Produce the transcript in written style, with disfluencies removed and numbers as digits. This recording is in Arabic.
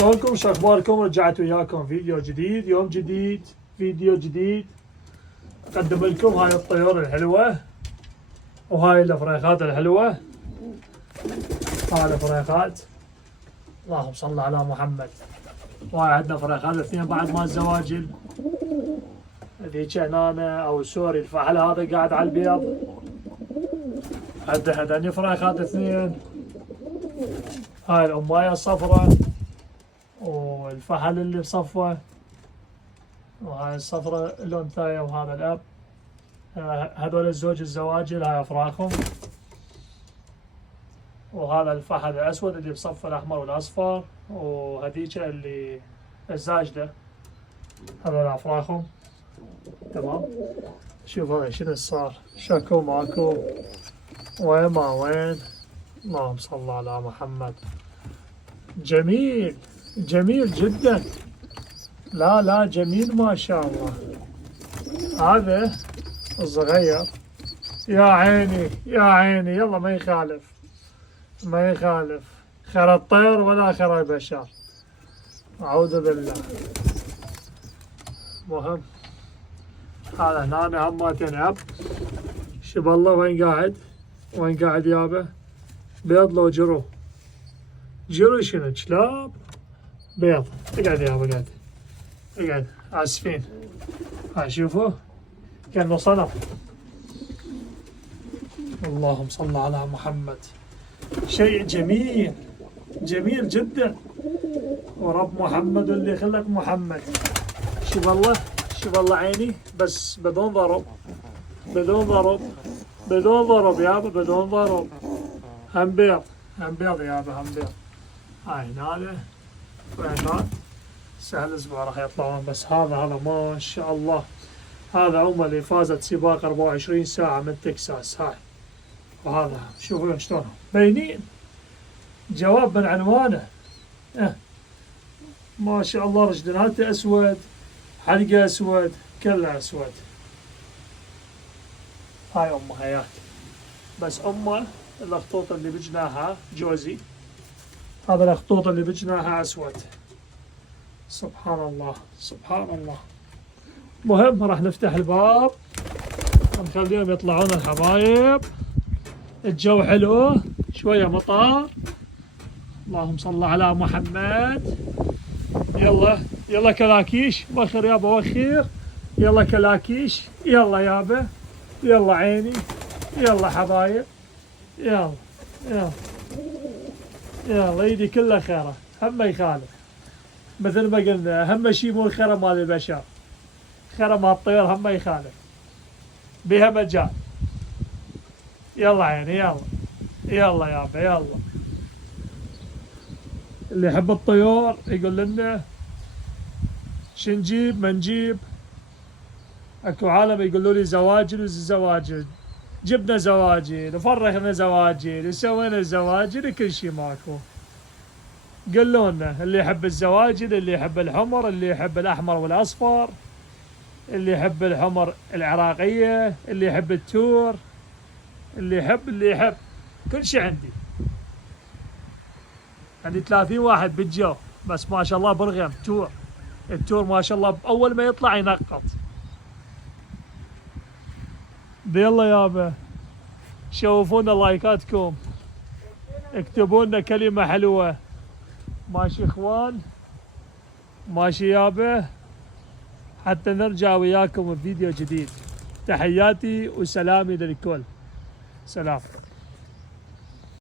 شلونكم؟ شو اخباركم؟ رجعت وياكم فيديو جديد، يوم جديد، فيديو جديد. اقدم لكم هاي الطيور الحلوة وهاي الافريقات الحلوة. هاي الافريقات، اللهم صل على محمد. وهاي عندنا فريقات اثنين بعد ما الزواجل. هذيك هنا او سوري الفحل هذا قاعد على البيض. هذني فريقات اثنين. هاي الأماية الصفراء والفحل اللي بصفوه، وهاي الصفراء الأنثى وهذا الأب. هذول الزوج الزواجل، هاي أفراخهم. وهذا الفحل الأسود اللي بصف الأحمر والأصفر، وهذيك اللي الزاجدة، هذول أفراخهم. تمام. شوف هاي شنو صار، شكو ماكو وين ما وين. اللهم صل على محمد. جميل جميل جدا، لا جميل ما شاء الله. هذا الصغير يا عيني يا عيني، يلا ما يخالف ما يخالف، خير الطير ولا خير البشر، أعوذ بالله. مهم هذا هنا هماتين أب. شوف الله وين قاعد، وين قاعد يابا، بيض لو جرو. جرو شنو كلاب بيض. اقعد يابا اقعد اقعد، اسفين. ها شوفوا كأنه صنم. اللهم صل على محمد. شيء جميل جميل جدا، ورب محمد اللي خلق محمد. شوف الله شوف الله عيني، بس بدون ضرب بدون ضرب بدون ضرب يابا، بدون ضرب. هم بيض هم بيض يابا، هم بيض. هاي هذا وهذا سهل الاسبوع راح يطلعون. بس هذا ما شاء الله، هذا اللي فازت سباق 24 ساعة من تكساس. هاي وهذا شوفوا شلونهم باينين، جواب من عنوانه. ما شاء الله، رجليناته اسود، حلقه اسود، كله اسود. هاي امه هيات، بس امه الخطوط اللي بجناها جوزي، هذا الخطوط اللي بجناها اسود. سبحان الله سبحان الله. مهم راح نفتح الباب ونخليهم يطلعون الحبايب. الجو حلو، شوية مطر. اللهم صل على محمد. يلا يلا كلاكيش، وخر يابا وخير. يلا كلاكيش، يلا يابا، يلا عيني، يلا حبايب، يلا يلا يلا. ايدي كلها خيره، هم ما يخالف. مثل ما قلنا، هم شيء مو الخيره مال البشر، خيره مال الطير هم ما يخالف، بها مجال. يلا عيني يلا يلا يابا يلا. اللي يحب الطيور يقول لنا شنجيب ما نجيب. اكو عالم يقولوا لي زواجل وزواجل، جبنا زواجل وفرخنا زواجل وسوينا زواجل، كل شيء ماكو. قالوا لنا اللي يحب الزواجل، اللي يحب الحمر، اللي يحب الاحمر والاصفر، اللي يحب الحمر العراقيه، اللي يحب التور، اللي يحب كل شيء عندي. عندي 30 واحد بالجو، بس ما شاء الله برغم تور. التور ما شاء الله اول ما يطلع ينقط. يلا يابا، شوفونا لايكاتكم، اكتبوا لنا كلمة حلوة. ماشي اخوان، ماشي يابا، حتى نرجع وياكم بفيديو جديد. تحياتي وسلامي للكل، سلام.